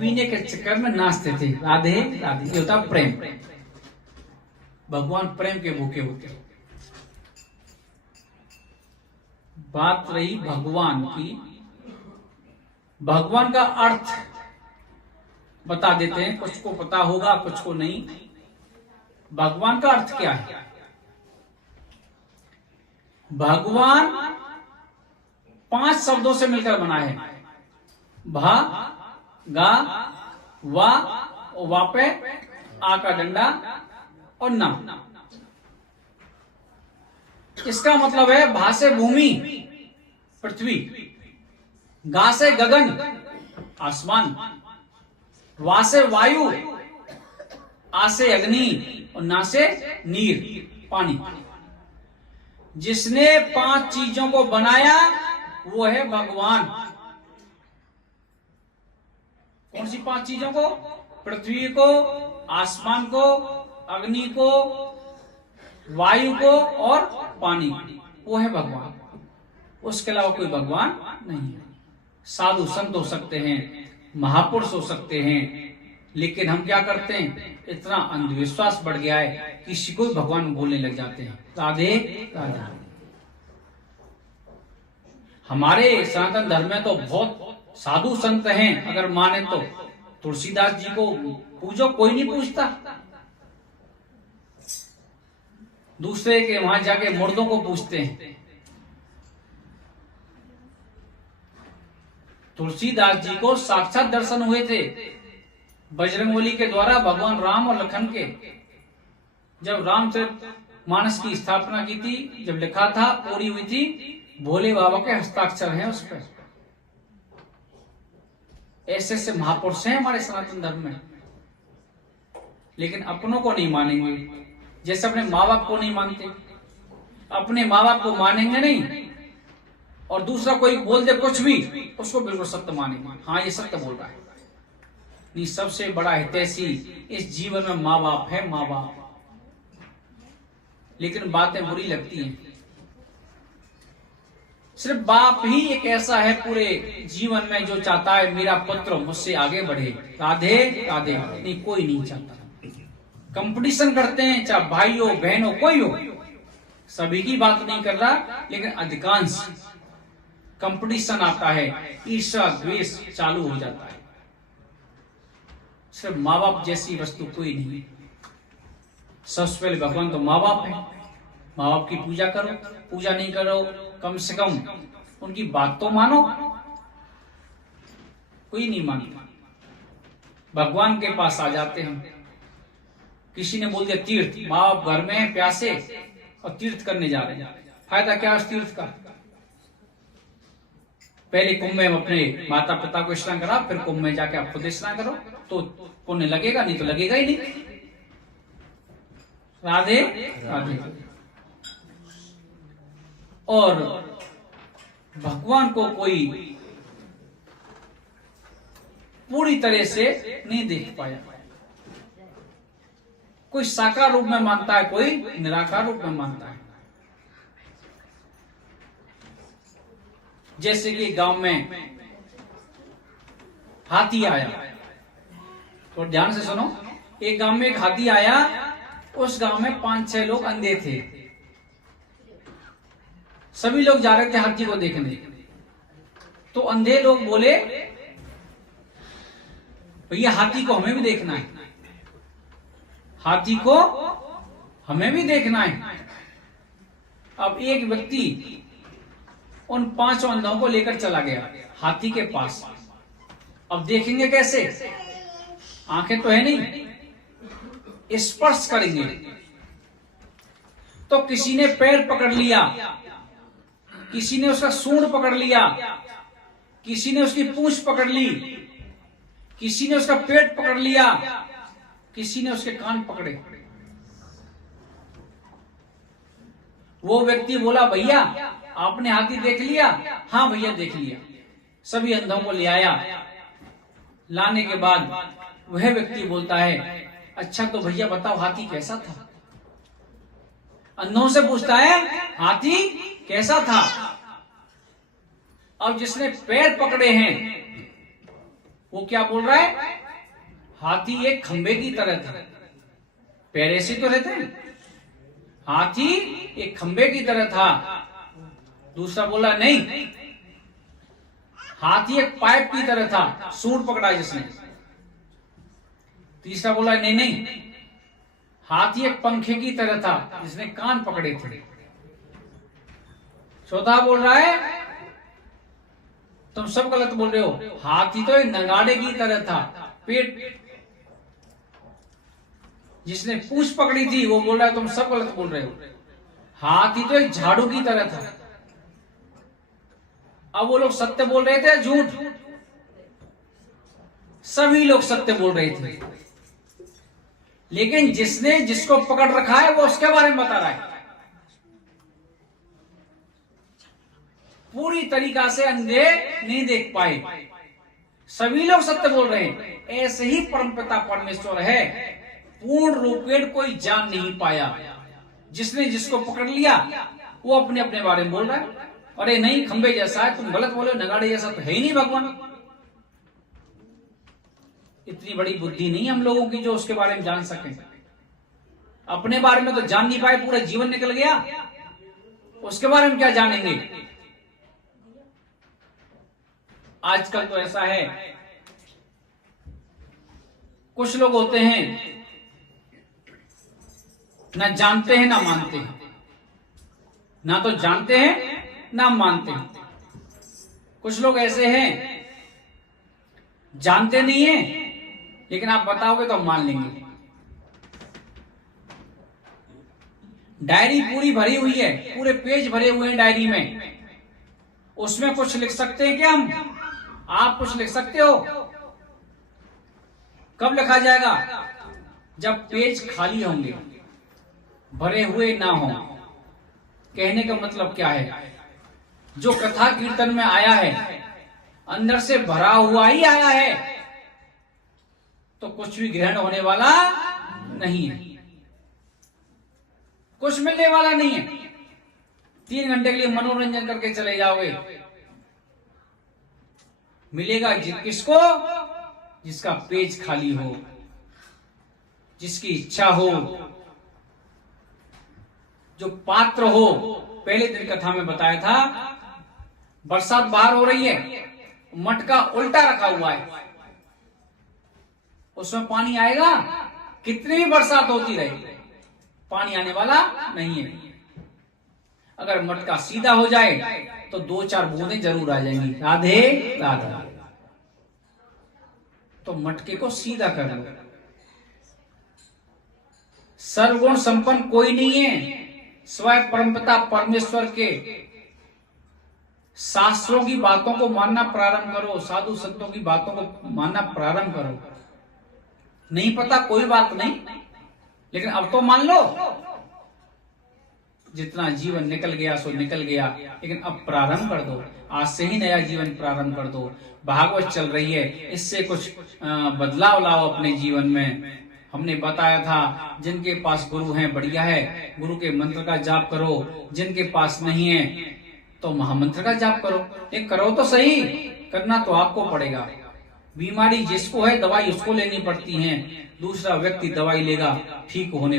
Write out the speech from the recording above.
पीने के चक्कर में नाचते थे। राधे राधे, ये होता प्रेम। भगवान प्रेम के भूखे होते। बात रही भगवान की। भगवान का अर्थ बता देते हैं, कुछ को पता होगा कुछ को नहीं। भगवान का अर्थ क्या है? भगवान 5 शब्दों से मिलकर बना है। भा, गा, वा, वापे, आ का डंडा और ना। इसका मतलब है भा से भूमि पृथ्वी, गा से गगन आसमान, वा से वायु, आ से अग्नि और ना से नीर पानी। जिसने 5 चीजों को बनाया वो है भगवान। कौन सी 5 चीजों को? पृथ्वी को, आसमान को, अग्नि को, वायु को और पानी। वो है भगवान। उसके अलावा कोई भगवान नहीं है। साधु संत हो सकते हैं, महापुरुष हो सकते हैं, लेकिन हम क्या करते हैं? इतना अंधविश्वास बढ़ गया है, किसी को भगवान बोलने लग जाते हैं। राधे राधे। हमारे सनातन धर्म में तो बहुत साधु संत हैं, अगर माने तो। तुलसीदास जी को पूजो, कोई नहीं पूछता। दूसरे के वहां जाके मुर्दों को पूछते हैं। तुलसीदास जी को साक्षात दर्शन हुए थे बजरंगबली के द्वारा, भगवान राम और लखन के। जब रामचरितमानस की स्थापना की थी, जब लिखा था, पूरी हुई थी, भोले बाबा के हस्ताक्षर हैं उस पर। ऐसे ऐसे महापुरुष हैं हमारे सनातन धर्म में, लेकिन अपनों को नहीं मानेंगे। जैसे अपने माँ बाप को नहीं मानते, अपने माँ बाप को मानेंगे नहीं, और दूसरा कोई बोल दे कुछ भी, उसको बिल्कुल सत्य मानेंगे। हाँ, ये सत्य बोल रहा है। नहीं, सबसे बड़ा हितैषी इस जीवन में माँ बाप है, माँ बाप। लेकिन बातें बुरी लगती हैं। सिर्फ बाप ही एक ऐसा है पूरे जीवन में जो चाहता है मेरा पुत्र मुझसे आगे बढ़े। राधे राधे। नहीं, कोई नहीं चाहता। कंपटीशन करते हैं, चाहे भाई हो बहन हो कोई हो, सभी की बात नहीं कर रहा, लेकिन अधिकांश कंपटीशन आता है, ईर्ष्या द्वेष चालू हो जाता है। सिर्फ माँ बाप जैसी वस्तु कोई नहीं। सबसे पहले भगवान तो माँ बाप है। माँ बाप की पूजा करो, पूजा नहीं करो कम से कम उनकी बात तो मानो। कोई नहीं मानता। भगवान के पास आ जाते हैं। किसी ने बोल दिया तीर्थ, माँ बाप घर में है प्यासे और तीर्थ करने जा रहे हैं, फायदा क्या उस तीर्थ का? पहले कुंभ में अपने माता पिता को स्नान करा, फिर कुंभ में जाके आप खुद स्नान करो, तो पुण्य लगेगा, नहीं तो लगेगा ही नहीं। राधे राधे। और भगवान को कोई पूरी तरह से नहीं देख पाया। कोई साकार रूप में मानता है, कोई निराकार रूप में मानता है। जैसे कि गांव में हाथी आया, तो ध्यान से सुनो। एक गांव में एक हाथी आया, उस गांव में 5-6 लोग अंधे थे। सभी लोग जा रहे थे हाथी को देखने। तो अंधे लोग बोले, भैया हाथी को हमें भी देखना है, हाथी को हमें भी देखना है। अब एक व्यक्ति उन 5 अंधों को लेकर चला गया हाथी के पास। अब देखेंगे कैसे? आंखें तो है नहीं, स्पर्श करेंगे। तो किसी ने पैर पकड़ लिया, किसी ने उसका सूंड पकड़ लिया, किसी ने उसकी पूंछ पकड़ ली, किसी ने उसका पेट पकड़ लिया, किसी ने उसके कान पकड़े। वो व्यक्ति बोला, भैया आपने हाथी देख लिया? हाँ भैया देख लिया। सभी अंधों को ले आया। लाने के बाद वह व्यक्ति बोलता है, अच्छा तो भैया बताओ हाथी कैसा था? अंधों से पूछता है, हाथी कैसा था? अब जिसने पैर पकड़े हैं वो क्या बोल रहा है? हाथी एक खंबे की तरह था। पैर ऐसे तो रहते हैं। हाथी एक खंबे की तरह था। दूसरा बोला नहीं, हाथी एक पाइप की तरह था, सूंड पकड़ा जिसने। तीसरा बोला नहीं नहीं, हाथी एक पंखे की तरह था जिसने कान पकड़े थे। चौथा बोल रहा है तुम सब गलत बोल रहे हो, हाथी तो एक नगाड़े की तरह था, पेट जिसने पूंछ पकड़ी थी वो बोल रहा है तुम सब गलत बोल रहे हो। हाथी तो एक झाड़ू की तरह था। अब वो लोग सत्य बोल रहे थे झूठ? सभी लोग सत्य बोल रहे थे, लेकिन जिसने जिसको पकड़ रखा है वो उसके बारे में बता रहा है। पूरी तरीका से अंधे नहीं देख पाए, सभी लोग सत्य बोल रहे हैं। ऐसे ही परमपिता परमेश्वर है, पूर्ण रूपेण कोई जान नहीं पाया। जिसने जिसको पकड़ लिया वो अपने अपने बारे में बोल रहा है। अरे नहीं, खंबे जैसा है, तुम गलत बोले, नगाड़े जैसा तो है ही नहीं भगवान। इतनी बड़ी बुद्धि नहीं हम लोगों की जो उसके बारे में जान सके। अपने बारे में तो जान नहीं पाए, पूरा जीवन निकल गया, उसके बारे में क्या जानेंगे। आजकल तो ऐसा है, कुछ लोग होते हैं ना जानते हैं ना मानते हैं, ना तो जानते हैं ना मानते हैं। कुछ लोग ऐसे हैं जानते नहीं हैं, लेकिन आप बताओगे तो हम मान लेंगे। डायरी पूरी भरी हुई है, पूरे पेज भरे हुए हैं डायरी में, उसमें कुछ लिख सकते हैं क्या हम? आप कुछ लिख सकते हो? कब लिखा जाएगा? जब पेज खाली होंगे, भरे हुए ना हो। कहने का मतलब क्या है? जो कथा कीर्तन में आया है अंदर से भरा हुआ ही आया है, तो कुछ भी ग्रहण होने वाला नहीं है, कुछ मिलने वाला नहीं है। 3 घंटे के लिए मनोरंजन करके चले जाओगे, मिलेगा किसको? जिसका पेज खाली हो, जिसकी इच्छा हो, जो पात्र हो। पहले दिन कथा में बताया था, बरसात बाहर हो रही है, मटका उल्टा रखा हुआ है, उसमें पानी आएगा? कितनी भी बरसात होती रहे, पानी आने वाला नहीं है। अगर मटका सीधा हो जाए तो 2-4 बूंदें जरूर आ जाएंगी। राधे राधे। तो मटके को सीधा कर लो। सर्वगुण संपन्न कोई नहीं है, स्वयं परमपिता परमेश्वर के शास्त्रों की बातों को मानना प्रारंभ करो, साधु संतों की बातों को मानना प्रारंभ करो। नहीं पता कोई बात नहीं, लेकिन अब तो मान लो। जितना जीवन निकल गया सो निकल गया, लेकिन अब प्रारंभ कर दो, आज से ही नया जीवन प्रारंभ कर दो। भागवत चल रही है, इससे कुछ बदलाव लाओ अपने जीवन में। हमने बताया था, जिनके पास गुरु हैं बढ़िया है, गुरु के मंत्र का जाप करो। जिनके पास नहीं है तो महामंत्र का जाप करो। एक करो तो सही, करना तो आपको पड़ेगा। बीमारी जिसको है दवाई उसको लेनी पड़ती है, दूसरा व्यक्ति दवाई लेगा ठीक होने वाला।